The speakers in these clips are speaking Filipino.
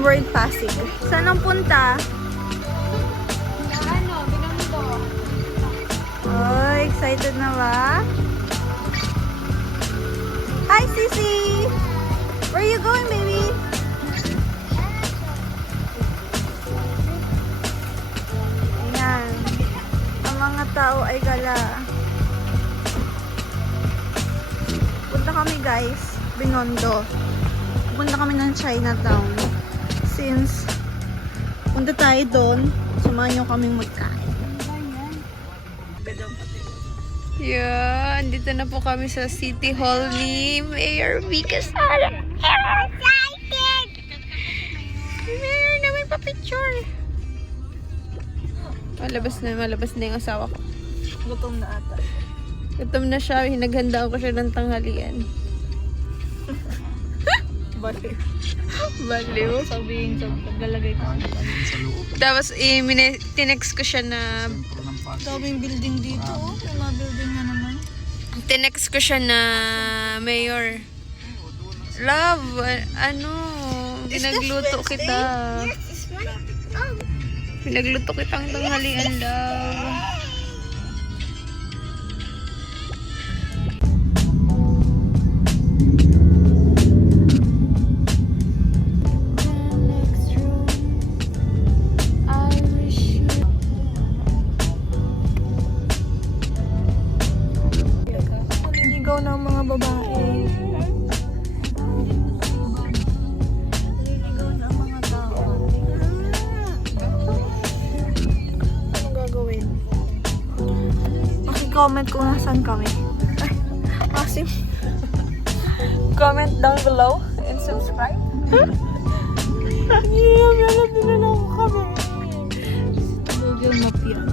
We're in Pasig. Saan ang punta? Binondo. Oh, excited na ba? Hi, Sisi! Where are you going, baby? Ayan. Ang mga tao ay gala. Punta kami, guys. Binondo. Punta kami ng Chinatown. Since punta tayo doon, samahan nyo kaming magkain. Yeah, andito na po kami sa City Hall ni Mayor Vica Sara. Excited! Mayor na may pa-picture. Malabas na yung asawa ko. Gutom na ata. Gutom na siya, hinaghandaan ko siya ng tanghalian. Baliw. Baliw. Sabihin, paglalagay ko sa loob. Tapos, tinext ko siya na... Daming building dito, oh. May mga building na naman. Tinext ko siya na, Mayor, love, pinagluto kita. Pinagluto kitang tanghalian, love. Ng mga babae. Nililigaw ng mga tao. Anong gagawin? Comment kung nasaan kami. Asim. Comment down below and subscribe. Yeah, meron din na lang kami. Google Map yan.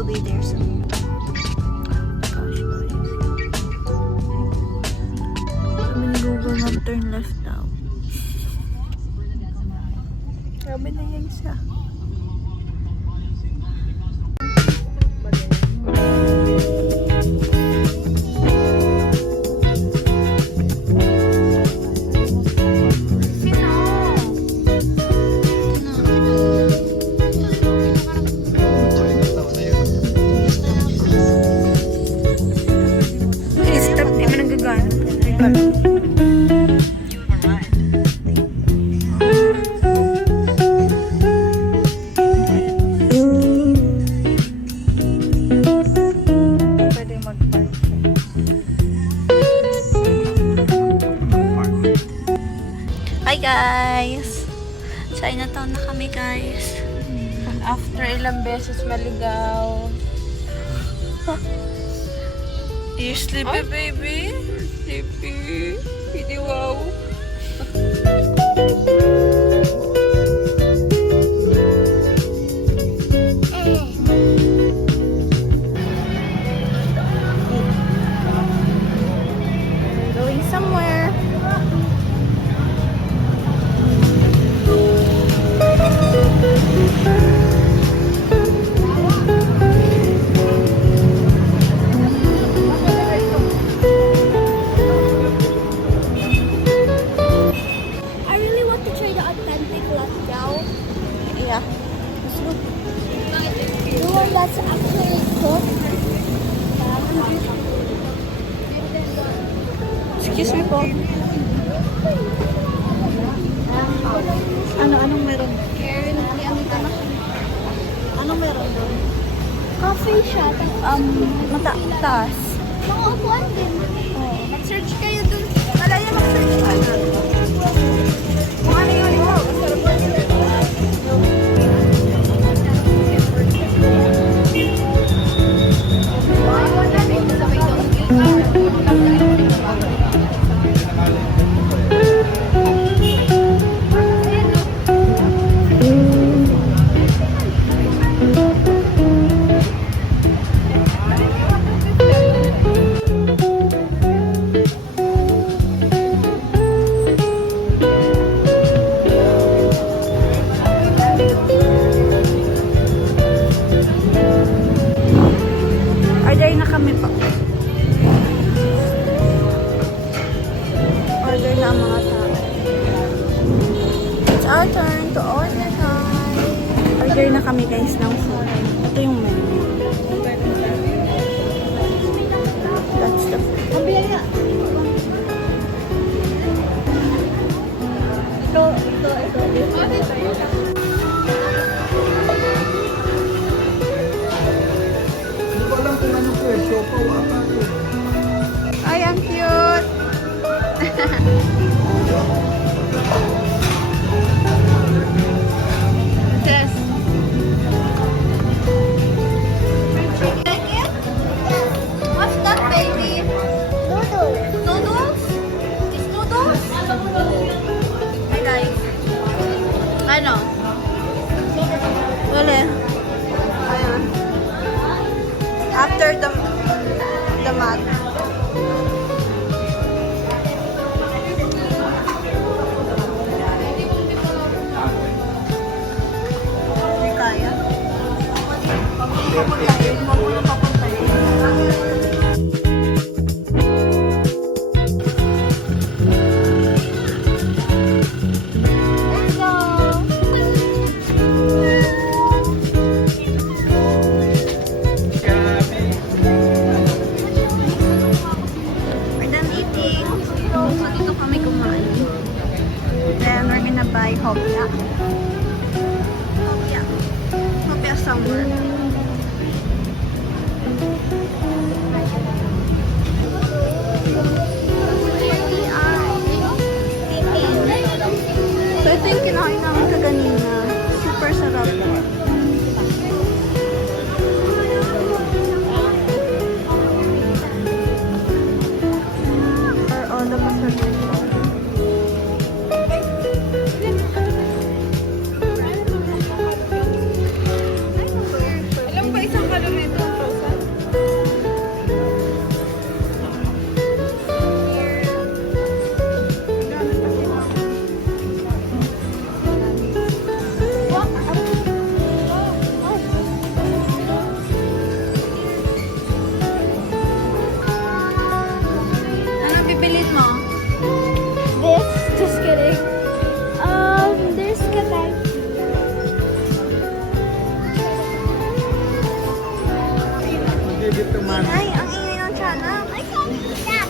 Be there soon. Gosh, guys. I'm in Google Map, turn left now. Grabe na yan siya. Hi guys! Chinatown na kami guys. After ilang beses maligaw. You sleepy baby? Sleepy. Hindi wow. Going somewhere. Yeah. The one that's actually cooked. Excuse me po. Anong meron? Anong meron doon? Coffee siya. Mataas. Mga upuan din. Oh. Mag-search kayo dun. Malaya mag-search ka na. Kung ano yun, ikaw. kami guys ng food. Ito yung menu. That's the food. Hindi ko alam kung ano ko eh. Siopaw ata ito. Ay, ang cute! Yes. What's that, baby? Noodles. Noodles? It's noodles? Hi guys. Ano? Wala. Ayun. After the mat. Hindi kaya. Magulo papunta We're done eating. So, dito kami kumain. Then, we're gonna buy hopya. Hopya. Hopya somewhere. So, ito yung kinain namin kaganina. Super sarap. For all the passengers. Alam ba isang kalori ito? Anong pipilit mo? This? Just kidding. There's Katay. Give it to man. Ay, ang ingay ng tiyanak. I can't eat that.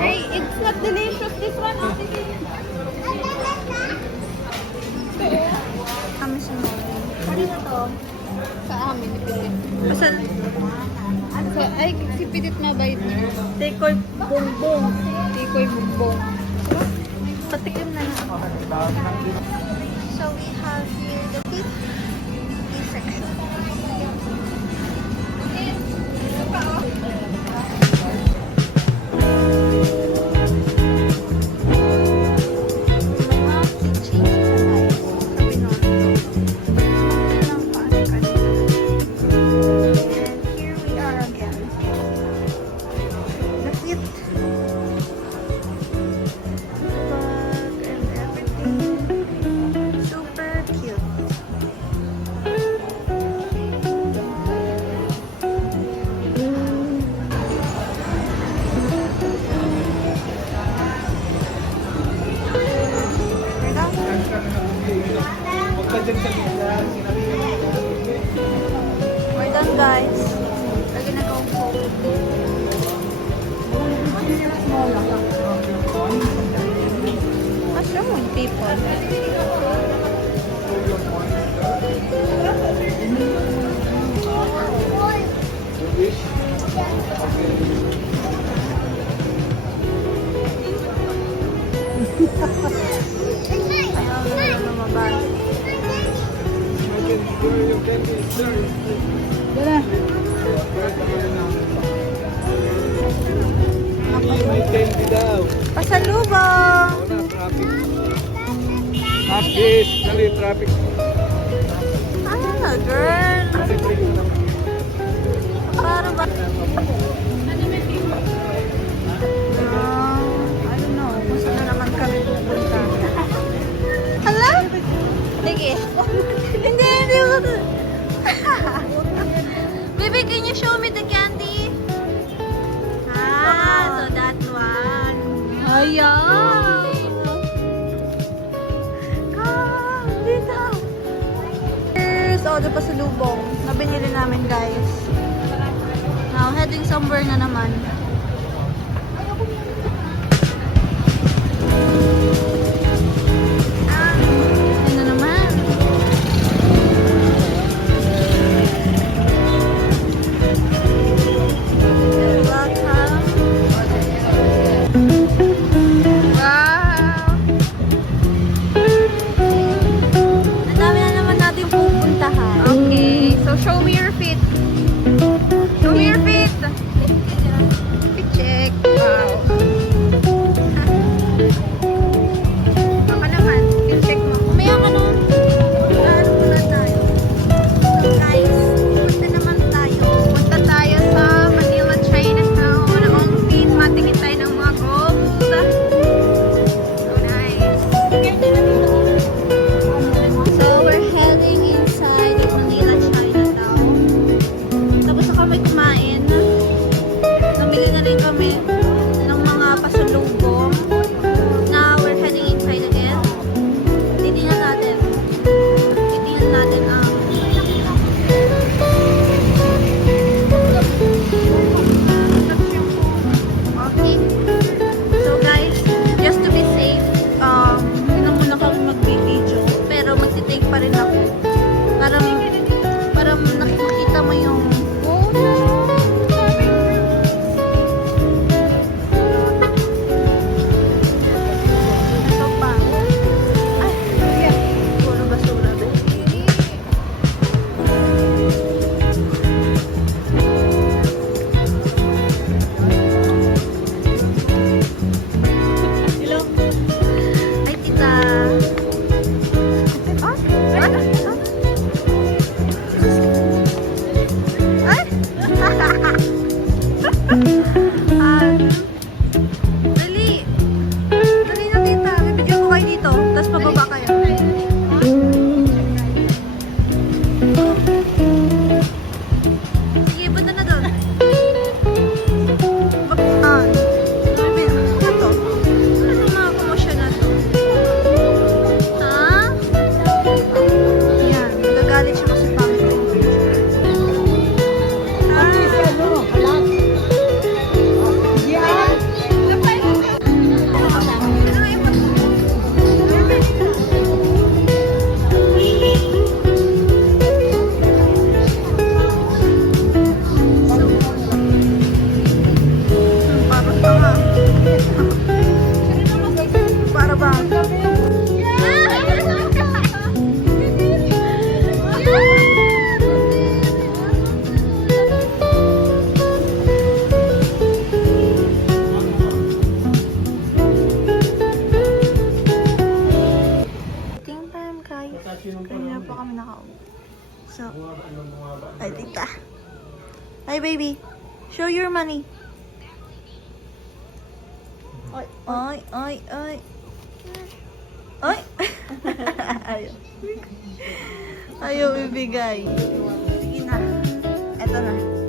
Hey, it's not delicious. This one, oh, this is... Kami sa Mori. Kanina to? Sa amin, ipilit. Basta, So, ay, si Pitit mabait niya. tekoy bongbong. Tikoy bumbong. Patikim na nga. So, we have here the teeth section. Super cute. Huwag ka dyan sa gitna. Sinabi ko. We're done, guys. We're gonna go home. What's wrong with people? Ayaw na lumabas. Yung candy, sir. May candy daw. Pasalubong! Wala, traffic. Update. Dali, traffic. Ano na, girl? Para ba? I don't know. Kung saan na naman kami pupunta. Hala? Sige. Hindi ko. Baby, can you show me the candy? Ah, so that one. Ayan. Come, dito. Here's todo pa sa lubong na binili namin, guys. Now, heading somewhere na naman. Yun na naman. Welcome. Wow! Ang dami na naman natin pupuntahan. Okay, so show me your feet. Show me your feet. Feet check. Wow. Baka naman, feet check mo. Umaya ka na. Saan muna tayo? So guys, punta naman tayo. Punta tayo sa Manila, Chinatown. Ang feet, matingin tayo ng mga gold. So nice. So we're heading inside the Manila, Chinatown. Tapos na kami kumain. Namili na rin kami ng mga pasalubong. Now we're heading inside again. Titingnan natin. Titingnan natin ang okay. So guys, just to be safe, hindi na muna kami mag-video. Pero magti-take pa rin ako. Para nakikita mo yung ito pa. Ay, puro basura. Hello? Ay, tita. Ah? Ay? Ay? Dali. Dali na, tita. Bibigyan ko kayo dito. Tapos pababa kayo. Sige, punta na doon. Ano to? Ano yung mga komosyon na to? Ha? Yan. Nagagalit siya kasi pangit yung picture. Para ba? Ting time, guys. Kanina pa kami nakauwi. So, ay, tita. Hi, baby. Show your money. Ay, ay, ay, ay. Ay! Ayaw. Ayaw ibigay. Sige na. Eto na.